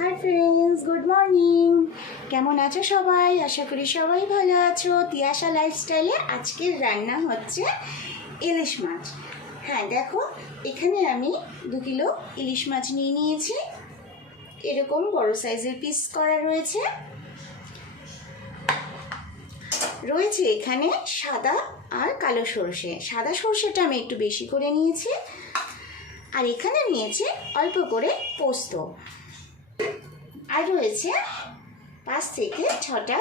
Hi friends good morning কেমন আছো সবাই? আশা করি সবাই ভালো আছো। তিয়াশা লাইফস্টাইলে আজকের রান্না হচ্ছে ইলিশ মাছ। হ্যাঁ দেখো, এখানে আমি দু কিলো ইলিশ মাছ নিয়ে নিয়েছি। এরকম বড় সাইজের পিস করা রয়েছে। রয়েছে এখানে সাদা আর কালো সর্ষে। সাদা সর্ষেটা আমি একটু বেশি করে নিয়েছি। আর এখানে নিয়েছি অল্প করে পোস্ত। আর রয়েছে পাঁচ থেকে ছটা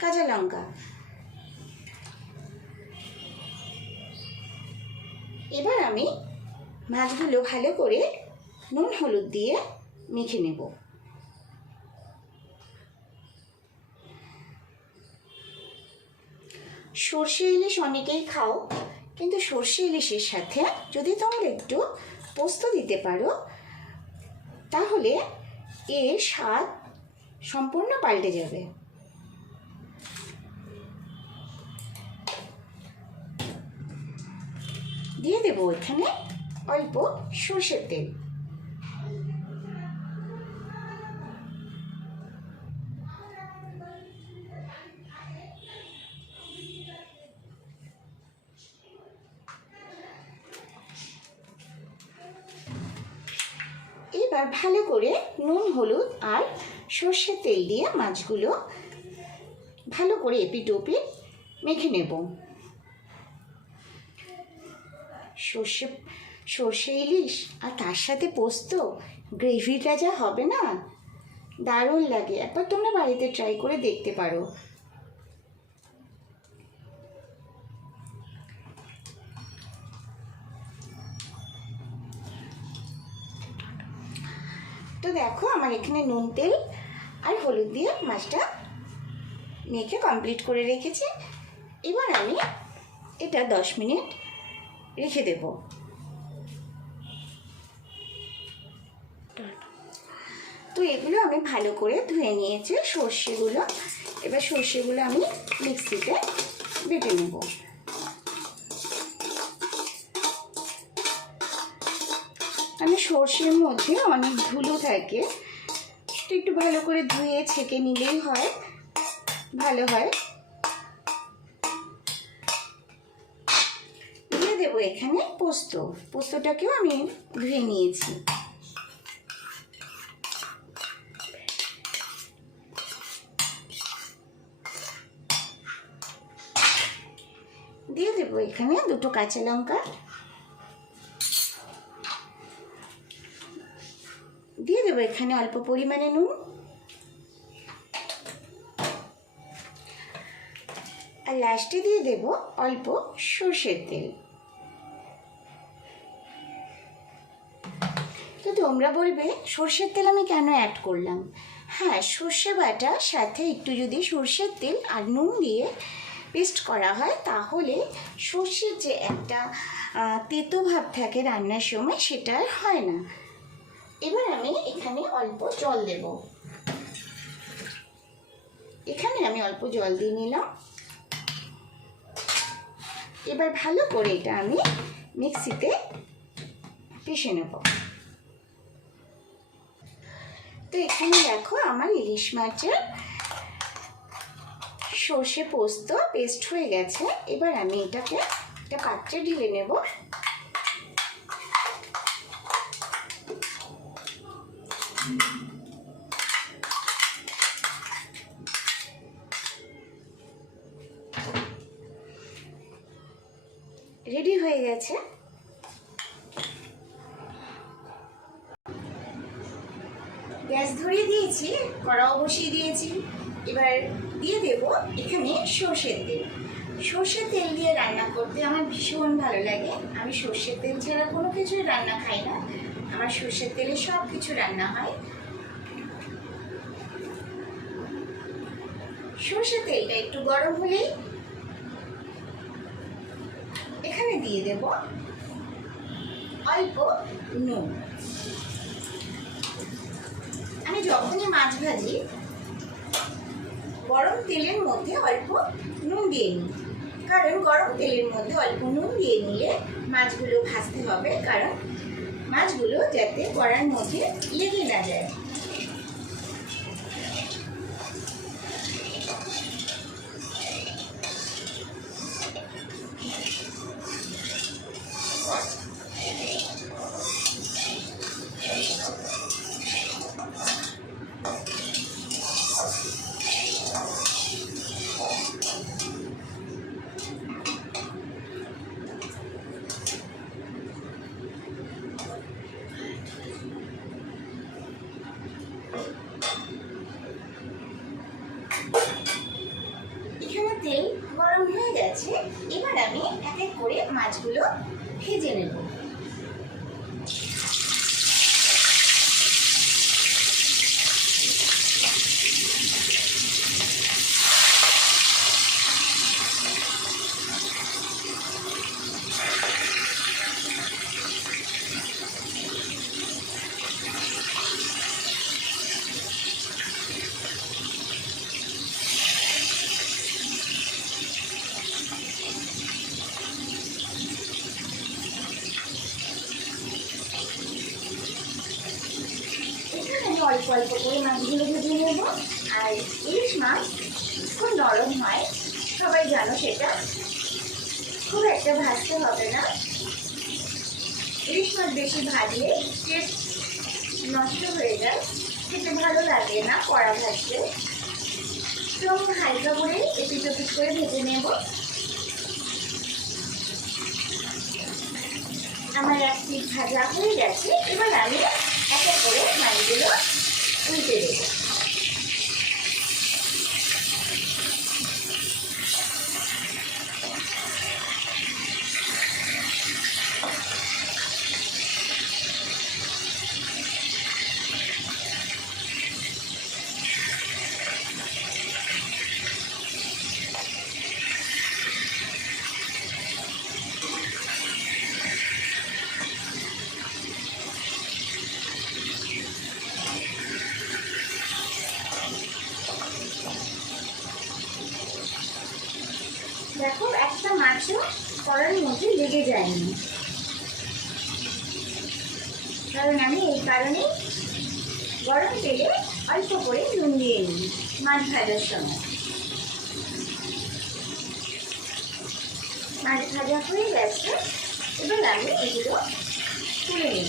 কাঁচা লঙ্কা। এবার আমি মাছগুলো ভালো করে নুন, হলুদ দিয়ে মেখে নেব। সর্ষে, ইলিশ অনেকেই খাও, কিন্তু সর্ষে, ইলিশের সাথে যদি তোমরা একটু পোস্ত দিতে পারো, তাহলে এর স্বাদ সম্পূর্ণ পাল্টে যাবে। দিয়ে দেবো এখানে অল্প সর্ষের তেল। সর্ষের তেল দিয়ে মাছগুলো ভালো করে এপিট ওপিট মেখে নেব। সর্ষে সর্ষে ইলিশ আর তার সাথে পোস্ত, গ্রেভিটা যা হবে না, দারুণ লাগে। একবার তোমরা বাড়িতে ট্রাই করে দেখতে পারো। তো দেখো, আমার এখানে নুন তেল আর হলুদ দিয়ে মাছটা মেখে কমপ্লিট করে রেখেছি। এবার আমি এটা দশ মিনিট রেখে দেব। তো এগুলো আমি ভালো করে ধুয়ে নিয়েছি, সর্ষেগুলো। এবার সর্ষেগুলো আমি মিক্সিতে বেটে নেব। আমি সর্ষের মধ্যে অনেক ধুলো থাকে তো একটু ভালো করে ধুয়ে ছেঁকে নিলেই হয়। ভালো হয়। দিয়ে দেবো এখানে পোস্ত। পোস্তটাকেও আমি ধুয়ে নিয়েছি। দিয়ে দেবো এখানে দুটো কাঁচা লঙ্কা। দিয়ে দেবো এখানে অল্প পরিমাণে নুন। আর লাস্টে দিয়ে দেব অল্প সর্ষের তেল। তো তোমরা বলবে, সর্ষের তেল আমি কেন অ্যাড করলাম? হ্যাঁ সর্ষে বাটা সাথে একটু যদি সর্ষের তেল আর নুন দিয়ে পেস্ট করা হয়, তাহলে সর্ষের যে একটা তেতো ভাব থাকে রান্নার সময়, সেটা হয় না। এবার আমি এখানে অল্প জল দেব। এখানে আমি অল্প জল দিয়ে নিলাম। এবার ভালো করে এটা আমি মিক্সিতে পিষে নেব। তো এখানে দেখো আমার ইলিশ মাছের সর্ষে পোস্ত পেস্ট হয়ে গেছে। এবার আমি এটাকে একটা পাত্রে ঢেলে নেব। এবার দিয়ে দেব এখানে সর্ষের তেল। সর্ষের তেল দিয়ে রান্না করতে আমার ভীষণ ভালো লাগে। আমি সর্ষের তেল ছাড়া কোনো কিছুই রান্না খাই না। আমার সর্ষের তেলে সব কিছু রান্না হয়। সর্ষের তেলটা একটু গরম হলেই এখানে দিয়ে দেব অল্প নুন। আমি যখনই মাছ ভাজি গরম তেলের মধ্যে অল্প নুন দিয়ে নিই। কারণ গরম তেলের মধ্যে অল্প নুন দিয়ে নিলে মাছগুলো ভাজতে হবে, কারণ মাছগুলো যাতে কড়ার মধ্যে লেগে না যায় এখানে তেল গরম হয়ে গেছে এবার আমি এক এক করে মাছগুলো ভেজে নেব এখানে আমি অল্প করে মাছগুলো ভেজে নেব। আর ইলিশ মাছ খুব নরম হয়, সবাই জানো সেটা। খুব একটা ভাজতে হবে না। ইলিশ মাছ বেশি ভাজলে টেস্ট নষ্ট হয়ে যায়, খেতে ভালো লাগে না কড়া ভাজতে। তো হালকা করে এপিট ওপিট করে ভেজে নেব। আমার এক ভাজা হয়ে গেছে, এবার আমি এক এক করে মাছগুলো উল্টে দেবো দেখো একটা মাছও কড়ার মধ্যে লেগে যায়নি। কারণ আমি এই কারণে গরম তেলে অল্প করে নুন দিয়ে নিই মাছ ভাজার সময়। মাছ ভাজা হয়ে গেছে, এবার আমি এগুলো তুলে নেব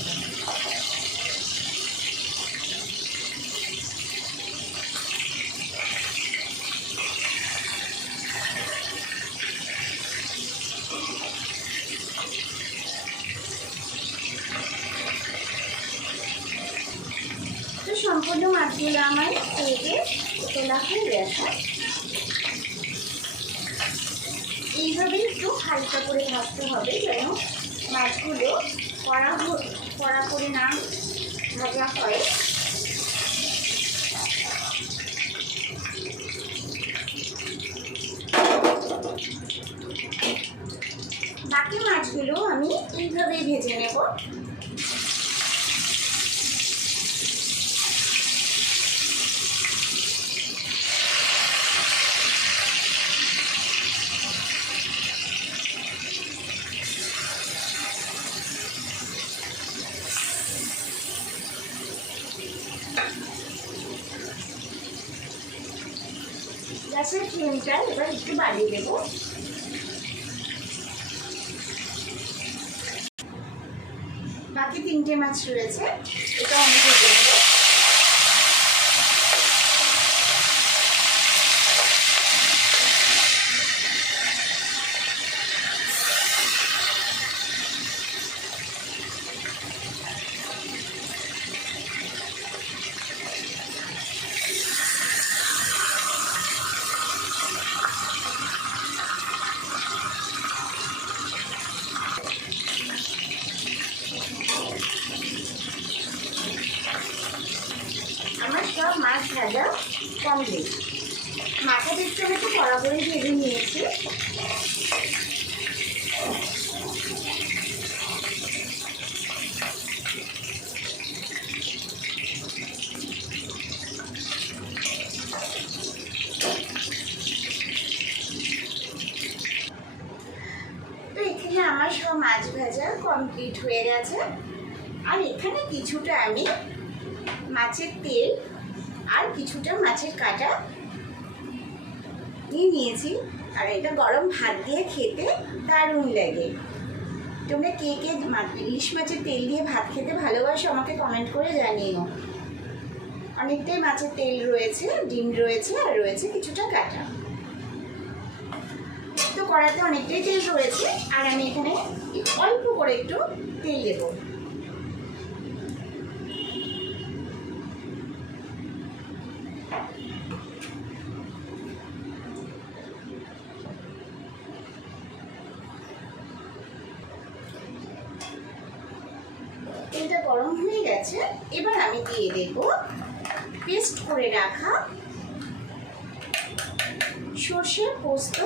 তো সম্পূর্ণ মাছগুলো আমার তেলে তোলা হয়ে গেছে এইভাবে একটু হালকা করে ভাজতে হবে যেন মাছগুলো কড়া কড়া করে না ভাজা হয়। বাকি মাছগুলো আমি এইভাবেই ভেজে নেব। গ্যাসের ফ্লেমটা এবার একটু বাড়িয়ে দেবো। বাকি তিনটে মাছ রয়েছে। এটা আমি ভেজে নেব আমার সব মাছ ভাজা কমপ্লিট মাথা দিকটা আমি একটু কড়া করে ভেজে নিয়েছি তো এখানে আমার সব মাছ ভাজা কমপ্লিট হয়ে গেছে। আর এখানে কিছুটা আমি মাছের তেল আর কিছুটা মাছের কাটা নিয়ে নিয়েছি। আর এটা গরম ভাত দিয়ে খেতে দারুণ লাগে। তোমরা কে কে ইলিশ মাছের তেল দিয়ে ভাত খেতে ভালোবাসো আমাকে কমেন্ট করে জানিও। অনেকটাই মাছের তেল রয়েছে, ডিম রয়েছে আর রয়েছে কিছুটা কাটা। কড়াতে অনেকটাই তেল রয়েছে আর আমি এখানে অল্প করে একটু তেল দেবো। তেলটা গরম হয়ে গেছে, এবার আমি দিয়ে দেব পেস্ট করে রাখা সর্ষে পোস্ত।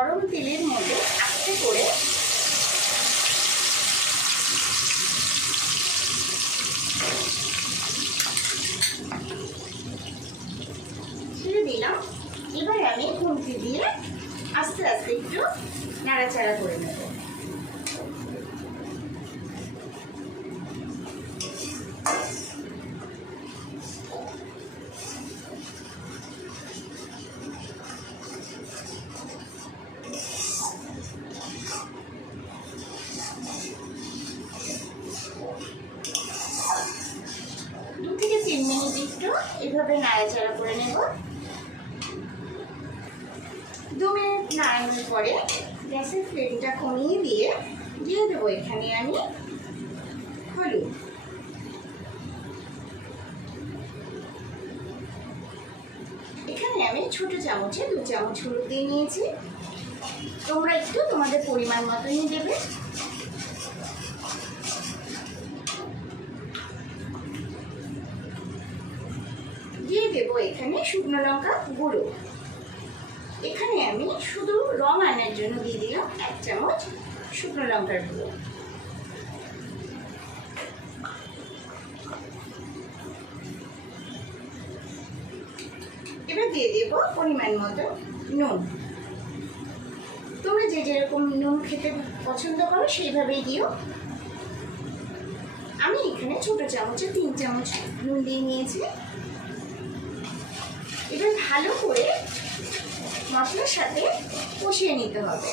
গরম তেলের মধ্যে আস্তে করে ছেড়ে দিলাম। এবার আমি খুন্তি দিয়ে আস্তে আস্তে একটু নাড়াচাড়া করে নেব। এখানে আমি হলুদ। এখানে আমি ছোট চামচে দু চামচ হলুদ দিয়ে নিয়েছি। তোমরা একটু তোমাদের পরিমাণ মতনই দেবে। দিয়ে দেবো এখানে শুকনো লঙ্কা গুঁড়ো। এখানে আমি শুধু রং আনার জন্য দিয়ে দিলাম এক চামচ শুকনো লঙ্কার গুঁড়ো। এবার দিয়ে দেবো পরিমাণ মতো নুন। তোমরা যে যেরকম নুন খেতে পছন্দ করো, সেইভাবেই দিও। আমি এখানে ছোট চামচে, তিন চামচ নুন দিয়ে নিয়েছি। এবার ভালো করে মশলার সাথে কষিয়ে নিতে হবে।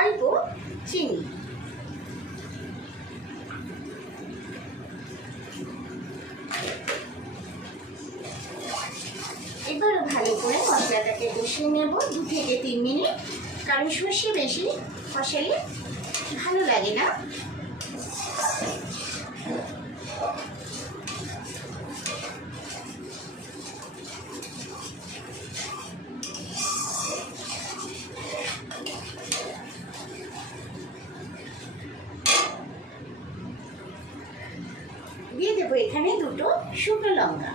অল্প চিনি। এবারও ভালো করে মশলাটাকে কষিয়ে নেব দু থেকে তিন মিনিট, কারণ সর্ষে বেশি কষালে ভালো লাগে না। এখানে দুটো শুকনো লঙ্কা।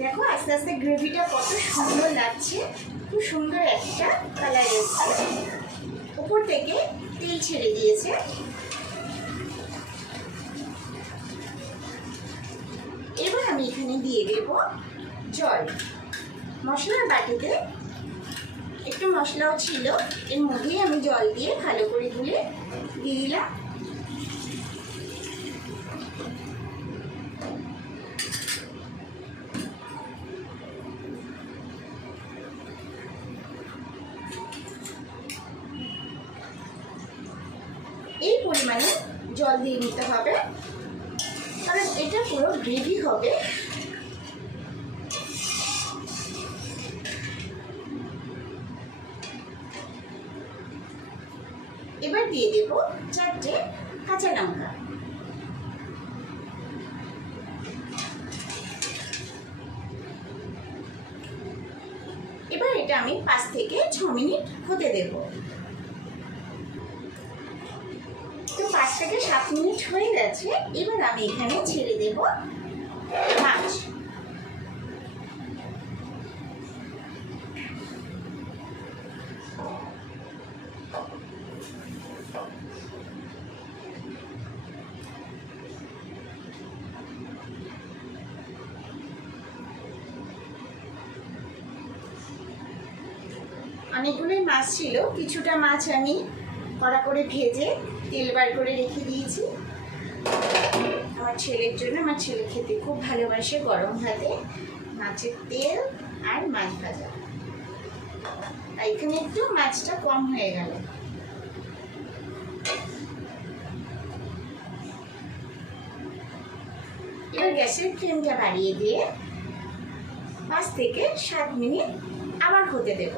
দেখো আস্তে আস্তে গ্রেভিটা কত সুন্দর লাগছে। খুব সুন্দর একটা কালার এসছে। উপর থেকে তেল ছেড়ে দিয়েছে। এবার আমি এখানে দিয়ে দেব জল। মশলার বাটিতে একটু মশলাও ছিল, এর মধ্যেই আমি জল দিয়ে ভালো করে গুলে দিয়ে দিলাম এই পরিমাণে জল দিয়ে নিতে হবে কারণ এটা পুরো গ্রেভি হবে এবার দিয়ে দেব চারটে কাঁচা লঙ্কা। এবার এটা আমি পাঁচ থেকে ছ মিনিট হতে দেব। তো পাঁচ থেকে সাত মিনিট হয়ে গেছে, এবার আমি এখানে ছেড়ে দেব। অনেকগুলোই মাছ ছিল। কিছুটা মাছ আমি কড়া করে ভেজে তেল বার করে রেখে দিয়েছি। আমার ছেলের জন্য, আমার ছেলে খেতে খুব ভালোবাসে গরম ভাতে মাছের তেল আর মাছ ভাজা। আর এখানে একটু মাছটা কম হয়ে গেল। এবার গ্যাসের ফ্লেমটা বাড়িয়ে দিয়ে পাঁচ থেকে সাত মিনিট আবার হতে দেব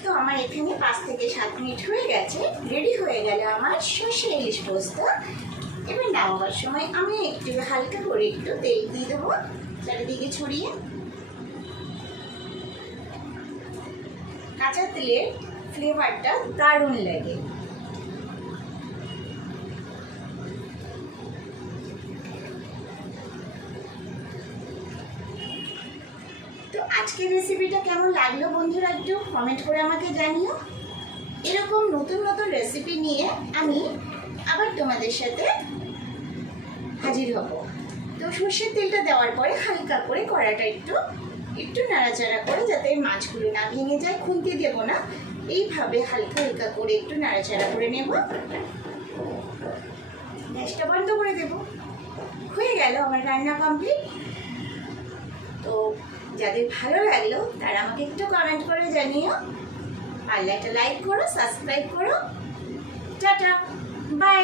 তো আমার এখানে পাঁচ মিনিট হয়ে গেছে রেডি হয়ে গেল আমার সর্ষে ইলিশ পোস্ত। এবার নামাবার সময় আমি একটু হালকা করে একটু তেল দিয়ে দেবো, চারিদিকে ছড়িয়ে। কাঁচা তেলের ফ্লেভারটা দারুণ লাগে। তো আজকের রেসিপিটা কেমন লাগল বন্ধুরা একটু কমেন্ট করে আমাকে জানিও। এরকম নতুন নতুন রেসিপি নিয়ে আমি আবার তোমাদের সাথে হাজির হব। তো সর্ষের তেলটা দেওয়ার পরে হালকা করে কড়াটা একটু একটু নাড়াচাড়া করে যাতে মাছগুলো না ভেঙে যায়, খুন্তি দেবো না। এইভাবে হালকা হালকা করে একটু নাড়াচাড়া করে নেব। গ্যাসটা বন্ধ করে দেব। হয়ে গেল আমার রান্না কমপ্লিট তো যাদের ভালো লাগল তারা আমাকে একটু কমেন্ট করে জানিও। পারলে একটা লাইক করো সাবস্ক্রাইব করো। Tata bye